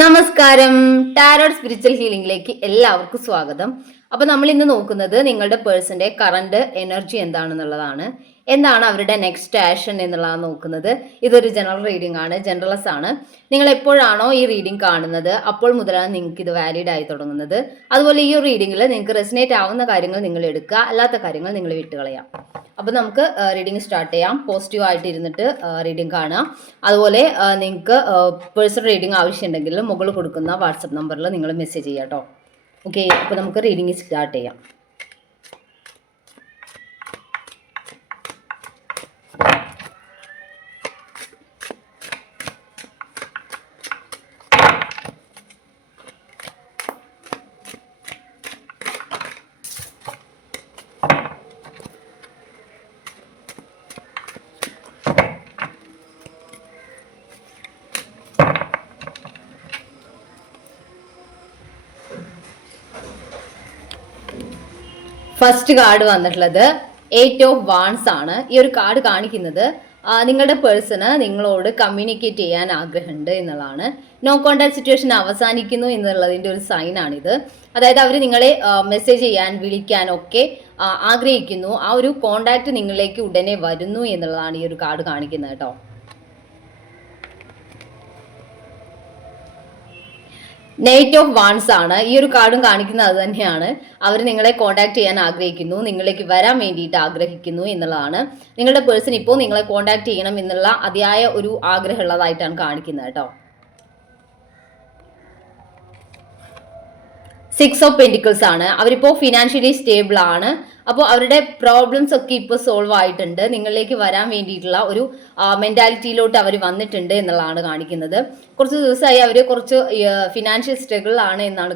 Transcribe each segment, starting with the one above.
നമസ്കാരം. Tarot spiritual ഹീലിംഗിലേക്ക് എല്ലാവർക്കും സ്വാഗതം. അപ്പൊ നമ്മൾ ഇന്ന് നോക്കുന്നത് നിങ്ങളുടെ പേഴ്സന്റെ കറന്റ് എനർജി എന്താണെന്നുള്ളതാണ്. എന്താണ് അവരുടെ നെക്സ്റ്റ് ആക്ഷൻ എന്നുള്ളതാണ് നോക്കുന്നത്. ഇതൊരു ജനറൽ റീഡിംഗ് ആണ്, ജനറൽസ് ആണ്. നിങ്ങൾ എപ്പോഴാണോ ഈ റീഡിംഗ് കാണുന്നത് അപ്പോൾ മുതലാണ് നിങ്ങൾക്ക് ഇത് വാലിഡ് ആയി തുടങ്ങുന്നത്. അതുപോലെ ഈ റീഡിംഗിൽ നിങ്ങൾക്ക് റെസിനേറ്റ് ആവുന്ന കാര്യങ്ങൾ നിങ്ങൾ എടുക്കുക, അല്ലാത്ത കാര്യങ്ങൾ നിങ്ങൾ വിട്ടുകളയാം. അപ്പോൾ നമുക്ക് റീഡിംഗ് സ്റ്റാർട്ട് ചെയ്യാം. പോസിറ്റീവ് ആയിട്ട് ഇരുന്നിട്ട് റീഡിംഗ് കാണുക. അതുപോലെ നിങ്ങൾക്ക് പേഴ്സണൽ റീഡിംഗ് ആവശ്യമുണ്ടെങ്കിൽ മുകളിൽ കൊടുക്കുന്ന വാട്സപ്പ് നമ്പറിൽ നിങ്ങൾ മെസ്സേജ് ചെയ്യാം കേട്ടോ. ഓക്കെ, അപ്പോൾ നമുക്ക് റീഡിംഗ് സ്റ്റാർട്ട് ചെയ്യാം. ഫസ്റ്റ് കാർഡ് വന്നിട്ടുള്ളത് 8 ഓഫ് വാൺസ് ആണ്. ഈ ഒരു കാർഡ് കാണിക്കുന്നത് നിങ്ങളുടെ പേഴ്സണ് നിങ്ങളോട് കമ്മ്യൂണിക്കേറ്റ് ചെയ്യാൻ ആഗ്രഹമുണ്ട് എന്നുള്ളതാണ്. നോ കോണ്ടാക്ട് സിറ്റുവേഷൻ അവസാനിക്കുന്നു എന്നുള്ളതിൻ്റെ ഒരു സൈൻ ആണിത്. അതായത് അവർ നിങ്ങളെ മെസ്സേജ് ചെയ്യാൻ, വിളിക്കാൻ ഒക്കെ ആഗ്രഹിക്കുന്നു. ആ ഒരു കോണ്ടാക്ട് നിങ്ങളിലേക്ക് ഉടനെ വരുന്നു എന്നുള്ളതാണ് ഈ ഒരു കാർഡ് കാണിക്കുന്നത് കേട്ടോ. നൈറ്റ് ഓഫ് വാൺസ് ആണ്. ഈ ഒരു കാർഡും കാണിക്കുന്നത് അത് തന്നെയാണ്. അവർ നിങ്ങളെ കോൺടാക്ട് ചെയ്യാൻ ആഗ്രഹിക്കുന്നു, നിങ്ങളിലേക്ക് വരാൻ വേണ്ടിയിട്ട് ആഗ്രഹിക്കുന്നു എന്നുള്ളതാണ്. നിങ്ങളുടെ പേഴ്സൺ ഇപ്പോൾ നിങ്ങളെ കോൺടാക്ട് ചെയ്യണം എന്നുള്ള അതിയായ ഒരു ആഗ്രഹമുള്ളതായിട്ടാണ് കാണിക്കുന്നത് കേട്ടോ. 6 ഓഫ് പെന്റിക്കിൾസ് ആണ്. അവരിപ്പോൾ ഫിനാൻഷ്യലി സ്റ്റേബിൾ ആണ്. അപ്പോൾ അവരുടെ പ്രോബ്ലംസ് ഒക്കെ ഇപ്പോൾ സോൾവ് ആയിട്ടുണ്ട്. നിങ്ങളിലേക്ക് വരാൻ വേണ്ടിയിട്ടുള്ള ഒരു മെന്റാലിറ്റിയിലോട്ട് അവർ വന്നിട്ടുണ്ട് എന്നുള്ളതാണ് കാണിക്കുന്നത്. കുറച്ച് ദിവസമായി അവർ കുറച്ച് ഫിനാൻഷ്യൽ സ്ട്രഗിൾ ആണ് എന്നാണ്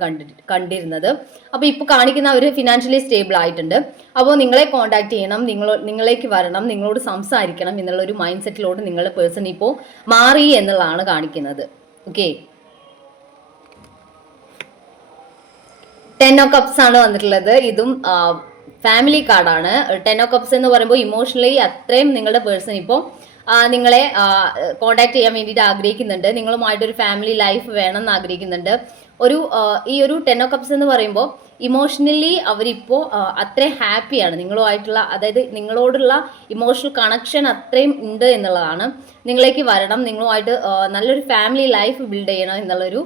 കണ്ടിരുന്നത്. അപ്പോൾ ഇപ്പോൾ കാണിക്കുന്ന അവർ ഫിനാൻഷ്യലി സ്റ്റേബിൾ ആയിട്ടുണ്ട്. അപ്പോൾ നിങ്ങളെ കോൺടാക്ട് ചെയ്യണം, നിങ്ങളിലേക്ക് വരണം, നിങ്ങളോട് സംസാരിക്കണം എന്നുള്ള ഒരു മൈൻഡ് സെറ്റിലോട്ട് നിങ്ങളുടെ പേഴ്സൺ ഇപ്പോൾ മാറി എന്നുള്ളതാണ് കാണിക്കുന്നത്. ഓക്കെ, 10 ഓഫ് കപ്സ് ആണ് വന്നിട്ടുള്ളത്. ഇതും ഫാമിലി കാർഡാണ്. 10 ഓഫ് കപ്സ് എന്ന് പറയുമ്പോൾ ഇമോഷണലി അത്രയും നിങ്ങളുടെ പേഴ്സൺ ഇപ്പോൾ നിങ്ങളെ കോണ്ടാക്ട് ചെയ്യാൻ വേണ്ടിയിട്ട് ആഗ്രഹിക്കുന്നുണ്ട്. നിങ്ങളുമായിട്ടൊരു ഫാമിലി ലൈഫ് വേണം എന്ന് ആഗ്രഹിക്കുന്നുണ്ട്. ഈ ഒരു 10 ഓഫ് കപ്സ് എന്ന് പറയുമ്പോൾ ഇമോഷണലി അവരിപ്പോൾ അത്രയും ഹാപ്പിയാണ് നിങ്ങളുമായിട്ടുള്ള, അതായത് നിങ്ങളോടുള്ള ഇമോഷണൽ കണക്ഷൻ അത്രയും ഉണ്ട് എന്നുള്ളതാണ്. നിങ്ങളിലേക്ക് വരണം, നിങ്ങളുമായിട്ട് നല്ലൊരു ഫാമിലി ലൈഫ് ബിൽഡ് ചെയ്യണം എന്നുള്ളൊരു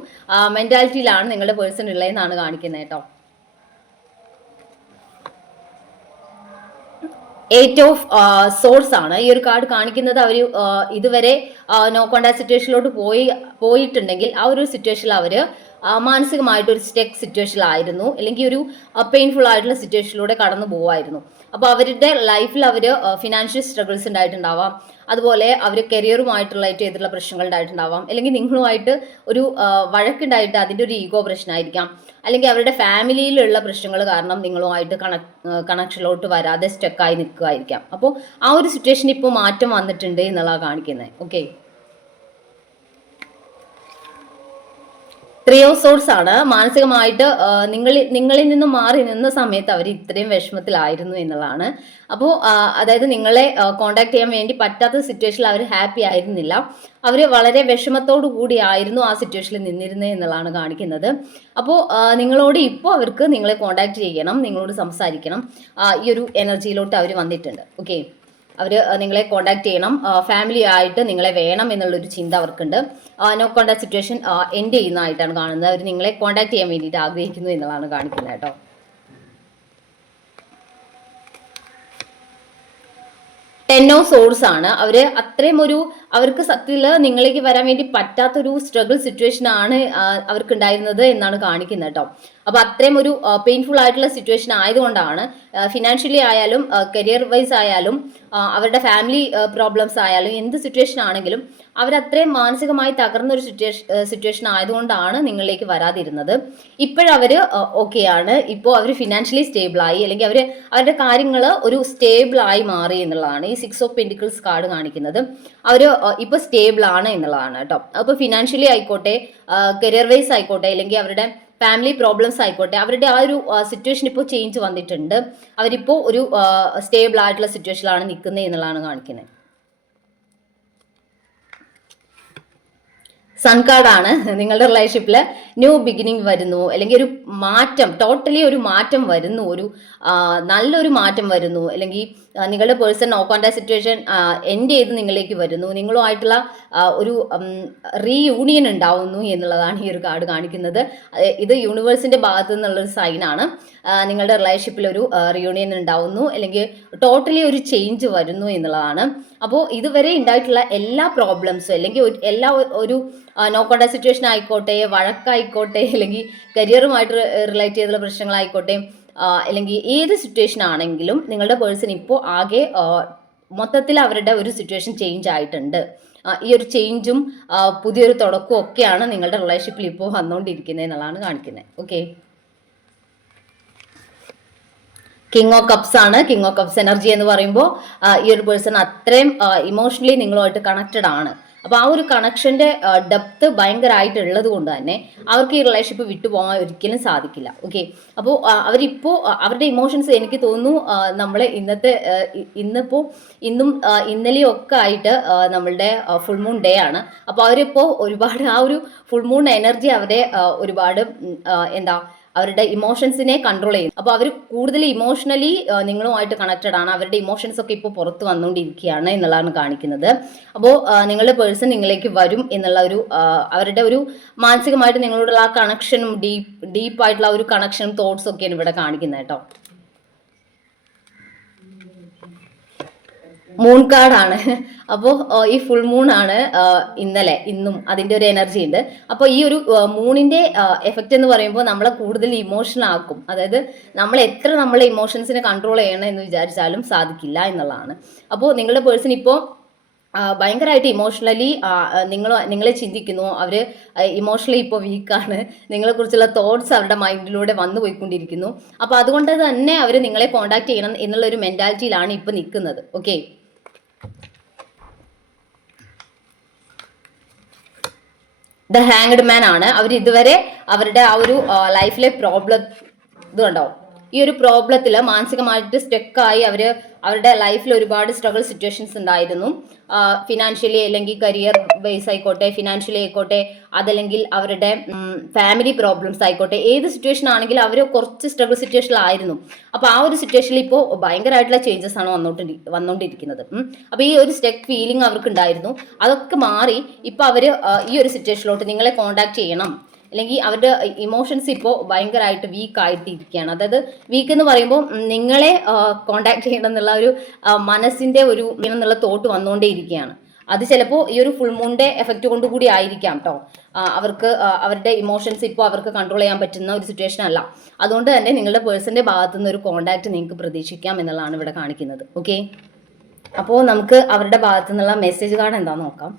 മെൻറ്റാലിറ്റിയിലാണ് നിങ്ങളുടെ പേഴ്സൺ ഉള്ളതെന്നാണ് കാണിക്കുന്നത് കേട്ടോ. 8 ഓഫ് സോഴ്സ് ആണ്. ഈ ഒരു കാർഡ് കാണിക്കുന്നത് അവർ ഇതുവരെ നോ കോണ്ടാക്ട് സിറ്റുവേഷനിലോട്ട് പോയിട്ടുണ്ടെങ്കിൽ ആ ഒരു സിറ്റുവേഷനിൽ അവർ മാനസികമായിട്ടൊരു സ്റ്റെക്ക് സിറ്റുവേഷനിലായിരുന്നു, അല്ലെങ്കിൽ ഒരു പെയിൻഫുൾ ആയിട്ടുള്ള സിറ്റുവേഷനിലൂടെ കടന്നു പോകുമായിരുന്നു. അപ്പോൾ അവരുടെ ലൈഫിൽ അവർ ഫിനാൻഷ്യൽ സ്ട്രഗിൾസ് ഉണ്ടായിട്ടുണ്ടാവാം. അതുപോലെ അവർ കരിയറുമായിട്ടുള്ള ചെയ്തിട്ടുള്ള പ്രശ്നങ്ങൾ ഉണ്ടായിട്ടുണ്ടാവാം. അല്ലെങ്കിൽ നിങ്ങളുമായിട്ട് ഒരു വഴക്കുണ്ടായിട്ട് അതിൻ്റെ ഒരു ഈഗോ പ്രശ്നമായിരിക്കാം. അല്ലെങ്കിൽ അവരുടെ ഫാമിലിയിലുള്ള പ്രശ്നങ്ങൾ കാരണം നിങ്ങളുമായിട്ട് കണക്ഷനിലോട്ട് വരാതെ സ്റ്റക്കായി നിൽക്കുകയായിരിക്കാം. അപ്പോൾ ആ ഒരു സിറ്റുവേഷൻ ഇപ്പോൾ മാറ്റം വന്നിട്ടുണ്ട് എന്നുള്ളതാണ് കാണിക്കുന്നത്. ഓക്കെ, 3 ഓഫ് സോഴ്സ് ആണ്. മാനസികമായിട്ട് നിങ്ങളിൽ നിന്നും മാറി നിന്ന സമയത്ത് അവർ ഇത്രയും വിഷമത്തിലായിരുന്നു എന്നുള്ളതാണ്. അപ്പോൾ അതായത് നിങ്ങളെ കോണ്ടാക്ട് ചെയ്യാൻ വേണ്ടി പറ്റാത്ത സിറ്റുവേഷനിൽ അവർ ഹാപ്പി ആയിരുന്നില്ല. അവർ വളരെ വിഷമത്തോടു കൂടിയായിരുന്നു ആ സിറ്റുവേഷനിൽ നിന്നിരുന്നത് എന്നുള്ളതാണ് കാണിക്കുന്നത്. അപ്പോൾ നിങ്ങളോട് ഇപ്പോൾ അവർക്ക് നിങ്ങളെ കോണ്ടാക്ട് ചെയ്യണം, നിങ്ങളോട് സംസാരിക്കണം. ഈ ഒരു എനർജിയിലോട്ട് അവർ വന്നിട്ടുണ്ട്. ഓക്കെ, അവർ നിങ്ങളെ കോണ്ടാക്ട് ചെയ്യണം, ഫാമിലി ആയിട്ട് നിങ്ങളെ വേണം എന്നുള്ളൊരു ചിന്ത അവർക്കുണ്ട്. നോ കോണ്ടാക്ട് സിറ്റുവേഷൻ എൻഡ് ചെയ്യുന്നതായിട്ടാണ് കാണുന്നത്. അവർ നിങ്ങളെ കോണ്ടാക്ട് ചെയ്യാൻ വേണ്ടിയിട്ട് ആഗ്രഹിക്കുന്നു എന്നുള്ളതാണ് കാണിക്കുന്നത് കേട്ടോ. 10 ഓഫ് സോഴ്സ് ആണ്. അവർ അത്രയും അവർക്ക് സത്യത്തിൽ നിങ്ങളിലേക്ക് വരാൻ വേണ്ടി പറ്റാത്തൊരു സ്ട്രഗിൾ സിറ്റുവേഷൻ ആണ് അവർക്ക് ഉണ്ടായിരുന്നത് എന്നാണ് കാണിക്കുന്നത് കേട്ടോ. അപ്പോൾ അത്രയും ഒരു പെയിൻഫുൾ ആയിട്ടുള്ള സിറ്റുവേഷൻ ആയതുകൊണ്ടാണ് ഫിനാൻഷ്യലി ആയാലും കരിയർ വൈസ് ആയാലും അവരുടെ ഫാമിലി പ്രോബ്ലംസ് ആയാലും എന്ത് സിറ്റുവേഷൻ ആണെങ്കിലും അവരത്രയും മാനസികമായി തകർന്നൊരു സിറ്റുവേഷൻ ആയതുകൊണ്ടാണ് നിങ്ങളിലേക്ക് വരാതിരുന്നത്. ഇപ്പോഴവർ ഓക്കെയാണ്. ഇപ്പോൾ അവർ ഫിനാൻഷ്യലി സ്റ്റേബിളായി, അല്ലെങ്കിൽ അവരുടെ കാര്യങ്ങൾ ഒരു സ്റ്റേബിളായി മാറി എന്നുള്ളതാണ് ഈ 6 ഓഫ് പെന്റിക്കിൾസ് കാർഡ് കാണിക്കുന്നത്. അവർ ഇപ്പോൾ സ്റ്റേബിൾ ആണ് എന്നുള്ളതാണ് കേട്ടോ. അപ്പോൾ ഫിനാൻഷ്യലി ആയിക്കോട്ടെ, കരിയർ വൈസ് ആയിക്കോട്ടെ, അല്ലെങ്കിൽ അവരുടെ ഫാമിലി പ്രോബ്ലംസ് ആയിക്കോട്ടെ, അവരുടെ ആ ഒരു സിറ്റുവേഷൻ ഇപ്പോൾ ചേഞ്ച് വന്നിട്ടുണ്ട്. അവരിപ്പോൾ ഒരു സ്റ്റേബിൾ ആയിട്ടുള്ള സിറ്റുവേഷനിലാണ് നിൽക്കുന്നത് എന്നുള്ളതാണ് കാണിക്കുന്നത്. സൺ കാർഡാണ്. നിങ്ങളുടെ റിലേഷൻഷിപ്പിൽ ന്യൂ ബിഗിനിങ് വരുന്നു, അല്ലെങ്കിൽ ഒരു മാറ്റം, ടോട്ടലി ഒരു മാറ്റം വരുന്നു, ഒരു നല്ലൊരു മാറ്റം വരുന്നു, അല്ലെങ്കിൽ നിങ്ങളുടെ person no contact situation end ചെയ്ത് നിങ്ങളിലേക്ക് വരുന്നു, നിങ്ങളുമായിട്ടുള്ള ഒരു റീയൂണിയൻ ഉണ്ടാവുന്നു എന്നുള്ളതാണ് ഈ ഒരു കാർഡ് കാണിക്കുന്നത്. ഇത് യൂണിവേഴ്സിന്റെ ഭാഗത്തു നിന്നുള്ളൊരു സൈനാണ്. നിങ്ങളുടെ റിലേഷൻഷിപ്പിൽ ഒരു റിയൂണിയൻ ഉണ്ടാവുന്നു, അല്ലെങ്കിൽ ടോട്ടലി ഒരു ചേഞ്ച് വരുന്നു എന്നുള്ളതാണ്. അപ്പോൾ ഇതുവരെ ഉണ്ടായിട്ടുള്ള എല്ലാ പ്രോബ്ലംസും, അല്ലെങ്കിൽ എല്ലാ ഒരു നോ കോൺടാക്ട് സിറ്റുവേഷൻ ആയിക്കോട്ടെ, വഴക്കായിക്കോട്ടെ, അല്ലെങ്കിൽ കരിയറുമായിട്ട് റിലേറ്റ് ചെയ്തുള്ള പ്രശ്നങ്ങളായിക്കോട്ടെ, അല്ലെങ്കിൽ ഏത് സിറ്റുവേഷൻ ആണെങ്കിലും നിങ്ങളുടെ പേഴ്സൺ ഇപ്പോൾ ആകെ മൊത്തത്തിൽ അവരുടെ ഒരു സിറ്റുവേഷൻ ചേഞ്ച് ആയിട്ടുണ്ട്. ഈ ഒരു ചേഞ്ചും പുതിയൊരു തുടക്കവും ഒക്കെയാണ് നിങ്ങളുടെ റിലേഷൻഷിപ്പിൽ ഇപ്പോൾ വന്നുകൊണ്ടിരിക്കുന്നത് എന്നുള്ളതാണ് കാണിക്കുന്നത്. ഓക്കെ, കിങ് ഓഫ് കപ്സ് ആണ്. കിങ് ഓഫ് കപ്സ് എനർജി എന്ന് പറയുമ്പോൾ ഈ ഒരു പേഴ്സൺ അത്രയും ഇമോഷണലി നിങ്ങളുമായിട്ട് കണക്റ്റഡ് ആണ്. അപ്പോൾ ആ ഒരു കണക്ഷന്റെ ഡെപ്ത് ഭയങ്കരമായിട്ടുള്ളത് കൊണ്ട് തന്നെ അവർക്ക് ഈ റിലേഷൻഷിപ്പ് വിട്ടുപോകാൻ ഒരിക്കലും സാധിക്കില്ല. ഓക്കെ, അപ്പോൾ അവരിപ്പോൾ അവരുടെ ഇമോഷൻസ് എനിക്ക് തോന്നുന്നു നമ്മളെ ഇന്നും ഇന്നലെയും ഒക്കെ ആയിട്ട് നമ്മളുടെ ഫുൾ മൂൺ ഡേ ആണ്. അപ്പോൾ അവരിപ്പോൾ ഒരുപാട് ആ ഒരു ഫുൾ മൂൺ എനർജി അവരെ ഒരുപാട് എന്താ അവരുടെ ഇമോഷൻസിനെ കൺട്രോൾ ചെയ്യും. അപ്പോൾ അവർ കൂടുതൽ ഇമോഷണലി നിങ്ങളുമായിട്ട് കണക്റ്റഡ് ആണ്. അവരുടെ ഇമോഷൻസ് ഒക്കെ ഇപ്പോൾ പുറത്ത് വന്നുകൊണ്ടിരിക്കുകയാണ് എന്നുള്ളതാണ് കാണിക്കുന്നത്. അപ്പോൾ നിങ്ങളുടെ പേഴ്സൺ നിങ്ങളിലേക്ക് വരും എന്നുള്ള ഒരു അവരുടെ ഒരു മാനസികമായിട്ട് നിങ്ങളോടുള്ള ആ കണക്ഷനും ഡീപ്പായിട്ടുള്ള ഒരു കണക്ഷനും തോട്ട്സും ഒക്കെയാണ് ഇവിടെ കാണിക്കുന്നത് കേട്ടോ. മൂൺ കാർഡാണ്. അപ്പോൾ ഈ ഫുൾ മൂൺ ആണ് ഇന്നും അതിന്റെ ഒരു എനർജി ഉണ്ട്. അപ്പോൾ ഈ ഒരു മൂണിന്റെ എഫക്റ്റ് എന്ന് പറയുമ്പോൾ നമ്മളെ കൂടുതൽ ഇമോഷണൽ ആക്കും. അതായത് നമ്മൾ എത്ര നമ്മളെ ഇമോഷൻസിനെ കൺട്രോൾ ചെയ്യണം എന്ന് വിചാരിച്ചാലും സാധിക്കില്ല എന്നുള്ളതാണ്. അപ്പോൾ നിങ്ങളുടെ പേഴ്സൺ ഇപ്പോൾ ഭയങ്കരമായിട്ട് ഇമോഷണലി നിങ്ങളെ ചിന്തിക്കുന്നു. അവർ ഇമോഷണലി ഇപ്പോൾ വീക്കാണ്. നിങ്ങളെക്കുറിച്ചുള്ള തോട്ട്സ് അവരുടെ മൈൻഡിലൂടെ വന്നു പോയിക്കൊണ്ടിരിക്കുന്നു. അപ്പോൾ അതുകൊണ്ട് തന്നെ അവർ നിങ്ങളെ കോണ്ടാക്ട് ചെയ്യണം എന്നുള്ളൊരു മെന്റാലിറ്റിയിലാണ് ഇപ്പോൾ നിൽക്കുന്നത്. ഓക്കെ, ദ ഹാങ്ഡ് മാൻ ആണ്. അവർ ഇതുവരെ അവരുടെ ആ ഒരു ലൈഫിലെ പ്രോബ്ലം ഇത് കണ്ടോ, ഈ ഒരു പ്രോബ്ലത്തിൽ മാനസികമായിട്ട് സ്റ്റക്കായി അവരുടെ ലൈഫിൽ ഒരുപാട് സ്ട്രഗിൾ സിറ്റുവേഷൻസ് ഉണ്ടായിരുന്നു. ഫിനാൻഷ്യലി അല്ലെങ്കിൽ കരിയർ ബേസ് ആയിക്കോട്ടെ, ഫിനാൻഷ്യലി ആയിക്കോട്ടെ, അതല്ലെങ്കിൽ അവരുടെ ഫാമിലി പ്രോബ്ലംസ് ആയിക്കോട്ടെ, ഏത് സിറ്റുവേഷൻ ആണെങ്കിലും അവർ കുറച്ച് സ്ട്രഗിൾ സിറ്റുവേഷനിലായിരുന്നു. അപ്പോൾ ആ ഒരു സിറ്റുവേഷനിൽ ഇപ്പോൾ ഭയങ്കരമായിട്ടുള്ള ചേഞ്ചസ് ആണ് വന്നുകൊണ്ടിരിക്കുന്നത്. അപ്പോൾ ഈ ഒരു സ്റ്റക്ക് ഫീലിംഗ് അവർക്ക് ഉണ്ടായിരുന്നു. അതൊക്കെ മാറി ഇപ്പോൾ അവർ ഈ ഒരു സിറ്റുവേഷനിലോട്ട് നിങ്ങളെ കോണ്ടാക്ട് ചെയ്യണം, അല്ലെങ്കിൽ അവരുടെ ഇമോഷൻസ് ഇപ്പോൾ ഭയങ്കരമായിട്ട് വീക്ക് ആയിട്ടിരിക്കുകയാണ്. അതായത് വീക്ക് എന്ന് പറയുമ്പോൾ നിങ്ങളെ കോണ്ടാക്ട് ചെയ്യണം എന്നുള്ള ഒരു മനസ്സിന്റെ ഒരു എന്നുള്ള തോട്ട് വന്നുകൊണ്ടേ ഇരിക്കുകയാണ്. അത് ചിലപ്പോൾ ഈ ഒരു ഫുൾ മൂണിന്റെ എഫക്റ്റ് കൊണ്ട് കൂടി ആയിരിക്കാം കേട്ടോ. അവർക്ക് അവരുടെ ഇമോഷൻസ് ഇപ്പോൾ അവർക്ക് കൺട്രോൾ ചെയ്യാൻ പറ്റുന്ന ഒരു സിറ്റുവേഷൻ അല്ല. അതുകൊണ്ട് തന്നെ നിങ്ങളുടെ പേഴ്സന്റെ ഭാഗത്തു നിന്ന് ഒരു കോണ്ടാക്ട് നിങ്ങൾക്ക് പ്രതീക്ഷിക്കാം എന്നുള്ളതാണ് ഇവിടെ കാണിക്കുന്നത്. ഓക്കെ, അപ്പോൾ നമുക്ക് അവരുടെ ഭാഗത്തു നിന്നുള്ള മെസ്സേജ് കാർഡ് എന്താണെന്ന് നോക്കാം.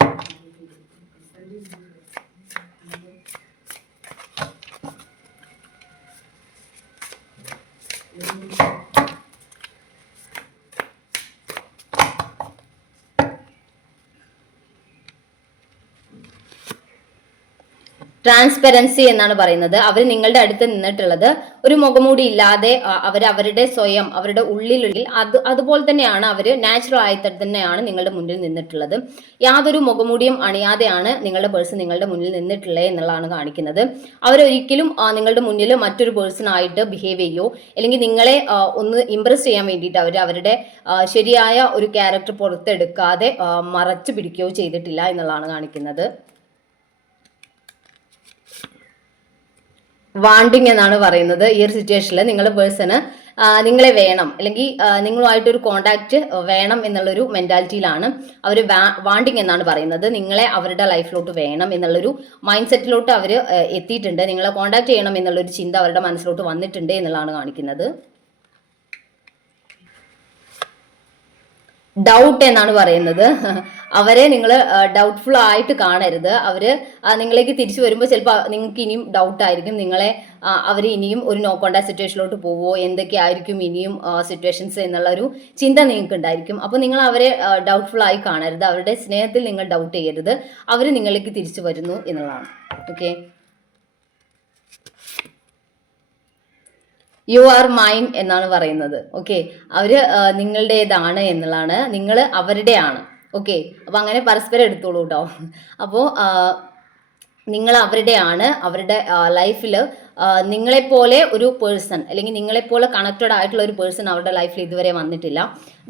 ട്രാൻസ്പെറൻസി എന്നാണ് പറയുന്നത്. അവർ നിങ്ങളുടെ അടുത്ത് നിന്നിട്ടുള്ളത് ഒരു മുഖമൂടി ഇല്ലാതെ അവരുടെ സ്വയം അവരുടെ ഉള്ളിലുള്ളിൽ അതുപോലെ തന്നെയാണ് അവർ നാച്ചുറൽ ആയി തന്നെയാണ് നിങ്ങളുടെ മുന്നിൽ നിന്നിട്ടുള്ളത്. യാതൊരു മുഖമൂടിയും അണിയാതെയാണ് നിങ്ങളുടെ പേഴ്സൺ നിങ്ങളുടെ മുന്നിൽ നിന്നിട്ടുള്ളത് എന്നുള്ളതാണ് കാണിക്കുന്നത്. അവരൊരിക്കലും നിങ്ങളുടെ മുന്നിൽ മറ്റൊരു പേഴ്സൺ ആയിട്ട് ബിഹേവ് ചെയ്യോ അല്ലെങ്കിൽ നിങ്ങളെ ഒന്ന് ഇംപ്രസ് ചെയ്യാൻ വേണ്ടിയിട്ട് അവരുടെ ശരിയായ ഒരു ക്യാരക്ടർ പുറത്തെടുക്കാതെ മറച്ചു പിടിക്കുകയോ ചെയ്തിട്ടില്ല എന്നുള്ളതാണ് കാണിക്കുന്നത്. വാണ്ടിങ് എന്നാണ് പറയുന്നത്. ഈ ഒരു സിറ്റുവേഷനിൽ നിങ്ങളുടെ പേഴ്സണ് നിങ്ങളെ വേണം, അല്ലെങ്കിൽ നിങ്ങളുമായിട്ടൊരു കോണ്ടാക്ട് വേണം എന്നുള്ളൊരു മെന്റാലിറ്റിയിലാണ് അവർ. വാണ്ടിങ് എന്നാണ് പറയുന്നത്. നിങ്ങളെ അവരുടെ ലൈഫിലോട്ട് വേണം എന്നുള്ളൊരു മൈൻഡ് സെറ്റിലോട്ട് അവർ എത്തിയിട്ടുണ്ട്. നിങ്ങളെ കോണ്ടാക്ട് ചെയ്യണം എന്നുള്ളൊരു ചിന്ത അവരുടെ മനസ്സിലോട്ട് വന്നിട്ടുണ്ട് എന്നുള്ളതാണ് കാണിക്കുന്നത്. ഡൗട്ട് എന്നാണ് പറയുന്നത്. അവരെ നിങ്ങൾ ഡൗട്ട്ഫുൾ ആയിട്ട് കാണരുത്. അവര് നിങ്ങളേക്ക് തിരിച്ചു വരുമ്പോൾ ചിലപ്പോൾ നിങ്ങൾക്ക് ഇനിയും ഡൗട്ട് ആയിരിക്കും. അവർ ഇനിയും ഒരു നോ കോണ്ടാക്ട് സിറ്റുവേഷനിലോട്ട് പോവോ, എന്തൊക്കെയായിരിക്കും ഇനിയും സിറ്റുവേഷൻസ് എന്നുള്ള ഒരു ചിന്ത നിങ്ങൾക്ക് ഉണ്ടായിരിക്കും. അപ്പോൾ നിങ്ങൾ അവരെ ഡൗട്ട്ഫുൾ ആയി കാണരുത്. അവരുടെ സ്നേഹത്തിൽ നിങ്ങൾ ഡൗട്ട് ചെയ്യരുത്. അവർ നിങ്ങളിലേക്ക് തിരിച്ചു വരുന്നു എന്നുള്ളതാണ്. ഓക്കെ, യു ആർ മൈൻ എന്നാണ് പറയുന്നത്. ഓക്കെ, അവര് നിങ്ങളുടേതാണ് എന്നുള്ളതാണ്, നിങ്ങൾ അവരുടെയാണ്. ഓക്കെ, അപ്പൊ അങ്ങനെ പരസ്പരം എടുത്തോളൂ കേട്ടോ. അപ്പോൾ നിങ്ങൾ അവരുടെയാണ്. അവരുടെ ലൈഫിൽ നിങ്ങളെപ്പോലെ ഒരു പേഴ്സൺ അല്ലെങ്കിൽ നിങ്ങളെപ്പോലെ കണക്റ്റഡ് ആയിട്ടുള്ള ഒരു പേഴ്സൺ അവരുടെ ലൈഫിൽ ഇതുവരെ വന്നിട്ടില്ല.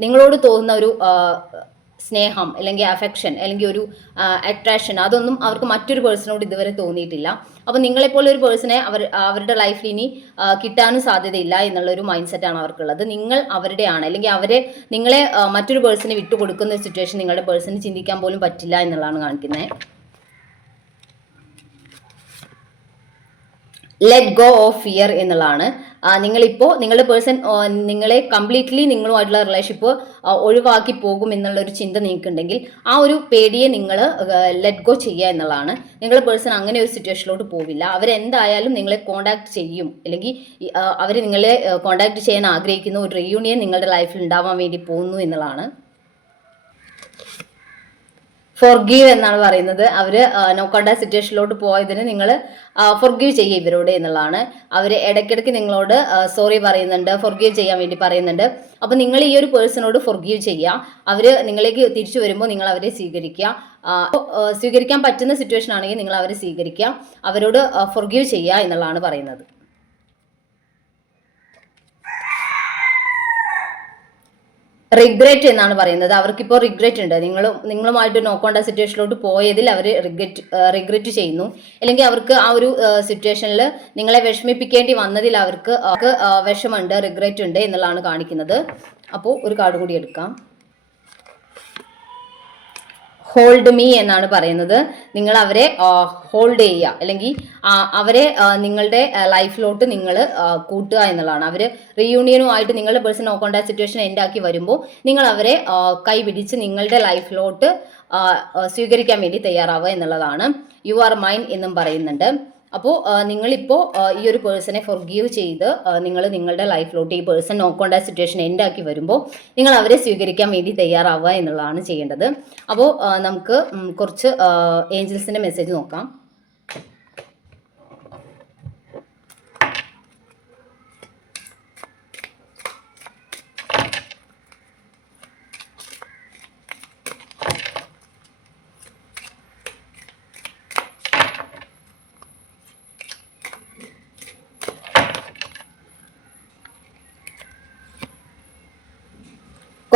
നിങ്ങളോട് തോന്നുന്ന ഒരു സ്നേഹം അല്ലെങ്കിൽ അഫെക്ഷൻ അല്ലെങ്കിൽ ഒരു അട്രാക്ഷൻ അതൊന്നും അവർക്ക് മറ്റൊരു പേഴ്സണോട് ഇതുവരെ തോന്നിയിട്ടില്ല. അപ്പോൾ നിങ്ങളെപ്പോലെ ഒരു പേഴ്സണെ അവരുടെ ലൈഫിൽ ഇനി കിട്ടാനും സാധ്യതയില്ല എന്നുള്ളൊരു മൈൻഡ് സെറ്റാണ് അവർക്കുള്ളത്. നിങ്ങൾ അവരുടെയാണ് അല്ലെങ്കിൽ നിങ്ങളെ മറ്റൊരു പേഴ്സണെ വിട്ടുകൊടുക്കുന്ന ഒരു സിറ്റുവേഷൻ നിങ്ങളുടെ പേഴ്സണിന് ചിന്തിക്കാൻ പോലും പറ്റില്ല എന്നുള്ളതാണ് കാണിക്കുന്നത്. ലെറ്റ് ഗോ ഓഫ് ഫിയർ എന്നുള്ളതാണ്. നിങ്ങളിപ്പോൾ നിങ്ങളുടെ പേഴ്സൺ നിങ്ങളെ കംപ്ലീറ്റ്ലി നിങ്ങളുമായിട്ടുള്ള റിലേഷൻഷിപ്പ് ഒഴിവാക്കി പോകും എന്നുള്ള ഒരു ചിന്ത നിങ്ങൾക്കുണ്ടെങ്കിൽ ആ ഒരു പേടിയെ നിങ്ങൾ ലെറ്റ് ഗോ ചെയ്യുക എന്നുള്ളതാണ്. നിങ്ങളുടെ പേഴ്സൺ അങ്ങനെ ഒരു സിറ്റുവേഷനിലോട്ട് പോവില്ല. അവരെന്തായാലും നിങ്ങളെ കോൺടാക്ട് ചെയ്യും, അല്ലെങ്കിൽ അവർ നിങ്ങളെ കോൺടാക്ട് ചെയ്യാൻ ആഗ്രഹിക്കുന്ന ഒരു റീയൂണിയൻ നിങ്ങളുടെ ലൈഫിൽ ഉണ്ടാവാൻ വേണ്ടി പോകുന്നു എന്നുള്ളതാണ്. ഫോർഗീവ് എന്നാണ് പറയുന്നത്. അവർ നോ കോണ്ടാക്ട് സിറ്റുവേഷനിലോട്ട് പോയതിന് നിങ്ങൾ ഫോർഗീവ് ചെയ്യുക ഇവരോട് എന്നുള്ളതാണ്. അവർ ഇടയ്ക്കിടയ്ക്ക് നിങ്ങളോട് സോറി പറയുന്നുണ്ട്, ഫോർഗീവ് ചെയ്യാൻ വേണ്ടി പറയുന്നുണ്ട്. അപ്പോൾ നിങ്ങൾ ഈ ഒരു പേഴ്സണോട് ഫോർഗീവ് ചെയ്യുക. അവർ നിങ്ങളേക്ക് തിരിച്ചു വരുമ്പോൾ നിങ്ങൾ അവരെ സ്വീകരിക്കുക. സ്വീകരിക്കാൻ പറ്റുന്ന സിറ്റുവേഷൻ ആണെങ്കിൽ നിങ്ങൾ അവരെ സ്വീകരിക്കുക, അവരോട് ഫോർഗീവ് ചെയ്യുക എന്നുള്ളതാണ് പറയുന്നത്. റിഗ്രറ്റ് എന്നാണ് പറയുന്നത്. അവർക്കിപ്പോൾ റിഗ്രറ്റ് ഉണ്ട്. നിങ്ങളുമായിട്ട് നോ കോണ്ടാക്ട് സിറ്റുവേഷനിലോട്ട് പോയതിൽ അവർ റിഗ്രറ്റ് ചെയ്യുന്നു, അല്ലെങ്കിൽ അവർക്ക് ആ ഒരു സിറ്റുവേഷനിൽ നിങ്ങളെ വിഷമിപ്പിക്കേണ്ടി വന്നതിൽ അവർക്ക് വിഷമുണ്ട്, റിഗ്രറ്റ് ഉണ്ട് എന്നുള്ളതാണ് കാണിക്കുന്നത്. അപ്പോൾ ഒരു കാർഡ് കൂടി എടുക്കാം. ഹോൾഡ് മീ എന്നാണ് പറയുന്നത്. നിങ്ങൾ അവരെ ഹോൾഡ് ചെയ്യുക, അല്ലെങ്കിൽ അവരെ നിങ്ങളുടെ ലൈഫിലോട്ട് നിങ്ങൾ കൂട്ടുക എന്നുള്ളതാണ്. അവർ റീയൂണിയനുമായിട്ട് നിങ്ങളുടെ person no contact situation end ആക്കി വരുമ്പോൾ നിങ്ങൾ അവരെ കൈ പിടിച്ച് നിങ്ങളുടെ ലൈഫിലോട്ട് സ്വീകരിക്കാൻ വേണ്ടി തയ്യാറാവുക എന്നുള്ളതാണ്. യു ആർ മൈൻ എന്നും പറയുന്നുണ്ട്. അപ്പോൾ നിങ്ങളിപ്പോൾ ഈ ഒരു പേഴ്സണെ ഫോർഗീവ് ചെയ്ത് നിങ്ങൾ നിങ്ങളുടെ ലൈഫിലോട്ട് ഈ person no contact situation end ആക്കി വരുമ്പോൾ നിങ്ങൾ അവരെ സ്വീകരിക്കാൻ വേണ്ടി തയ്യാറാവുക എന്നുള്ളതാണ് ചെയ്യേണ്ടത്. അപ്പോൾ നമുക്ക് കുറച്ച് ഏഞ്ചൽസിൻ്റെ മെസ്സേജ് നോക്കാം.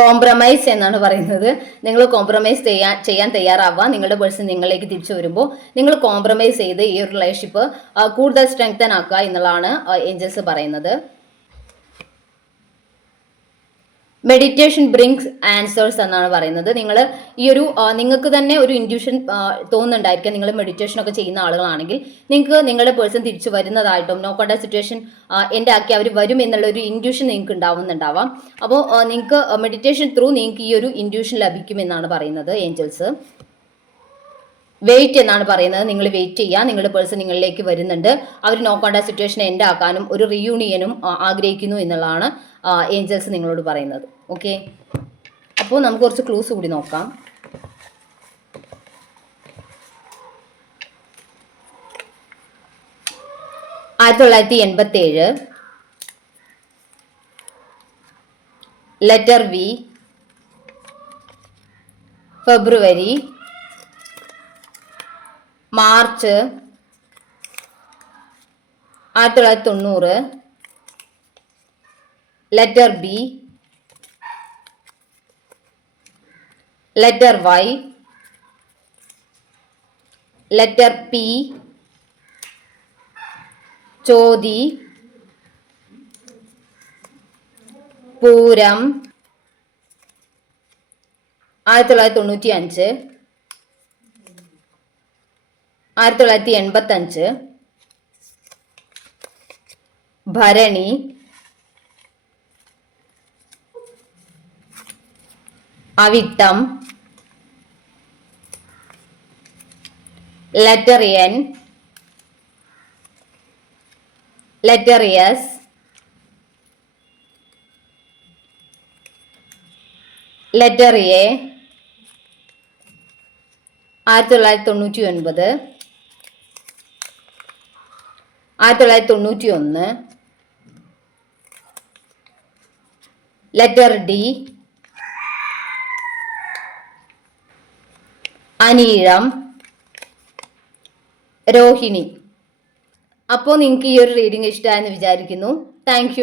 കോംപ്രമൈസ് എന്നാണ് പറയുന്നത്. നിങ്ങൾ കോംപ്രമൈസ് ചെയ്യാൻ തയ്യാറാവുക. നിങ്ങളുടെ പേഴ്സൺ നിങ്ങളിലേക്ക് തിരിച്ചു വരുമ്പോൾ നിങ്ങൾ കോംപ്രമൈസ് ചെയ്ത് ഈ ഒരു റിലേഷൻഷിപ്പ് കൂടുതൽ സ്ട്രെങ്തൻ ആക്കുക എന്നുള്ളതാണ് ഏഞ്ചൽസ് പറയുന്നത്. മെഡിറ്റേഷൻ ബ്രിങ്സ് ആൻസേഴ്സ് എന്നാണ് പറയുന്നത്. നിങ്ങൾ ഈ ഒരു നിങ്ങൾക്ക് തന്നെ ഒരു ഇൻഡ്യൂഷൻ തോന്നുന്നുണ്ടായിരിക്കാം. നിങ്ങൾ മെഡിറ്റേഷൻ ഒക്കെ ചെയ്യുന്ന ആളുകളാണെങ്കിൽ നിങ്ങൾക്ക് നിങ്ങളുടെ പേഴ്സൺ തിരിച്ചു വരുന്നതായിട്ടും നോ കോണ്ടാക്ട് സിറ്റുവേഷൻ എൻ്റെ ആക്കി അവർ വരും എന്നുള്ള ഒരു ഇൻഡ്യൂഷൻ നിങ്ങൾക്ക് ഉണ്ടാവുന്നുണ്ടാവാം. അപ്പോൾ നിങ്ങൾക്ക് മെഡിറ്റേഷൻ ത്രൂ നിങ്ങൾക്ക് ഈ ഒരു ഇൻഡ്യൂഷൻ ലഭിക്കുമെന്നാണ് പറയുന്നത് ഏഞ്ചൽസ്. വെയിറ്റ് എന്നാണ് പറയുന്നത്. നിങ്ങൾ വെയിറ്റ് ചെയ്യുക. നിങ്ങളുടെ പേഴ്സൺ നിങ്ങളിലേക്ക് വരുന്നുണ്ട്. അവർ നോ കോണ്ടാക്ട് സിറ്റുവേഷൻ എൻഡ് ആക്കാനും ഒരു റീയൂണിയനും ആഗ്രഹിക്കുന്നു എന്നുള്ളതാണ് ഏഞ്ചൽസ് നിങ്ങളോട് പറയുന്നത്. ഓക്കെ, അപ്പോൾ നമുക്ക് കുറച്ച് ക്ലൂസ് കൂടി നോക്കാം. ആയിരത്തി 1987 letter V, February, March 1990, letter B, letter Y, letter P, ചോതി, പൂരം 1995, 1985, ഭരണി, അവിട്ടം, letter N, letter S, letter A 1999, 1991, letter D, അനീഴം, രോഹിണി. അപ്പോൾ നിങ്ങൾക്ക് ഈ ഒരു റീഡിംഗ് ഇഷ്ടമായെന്ന് വിചാരിക്കുന്നു. താങ്ക്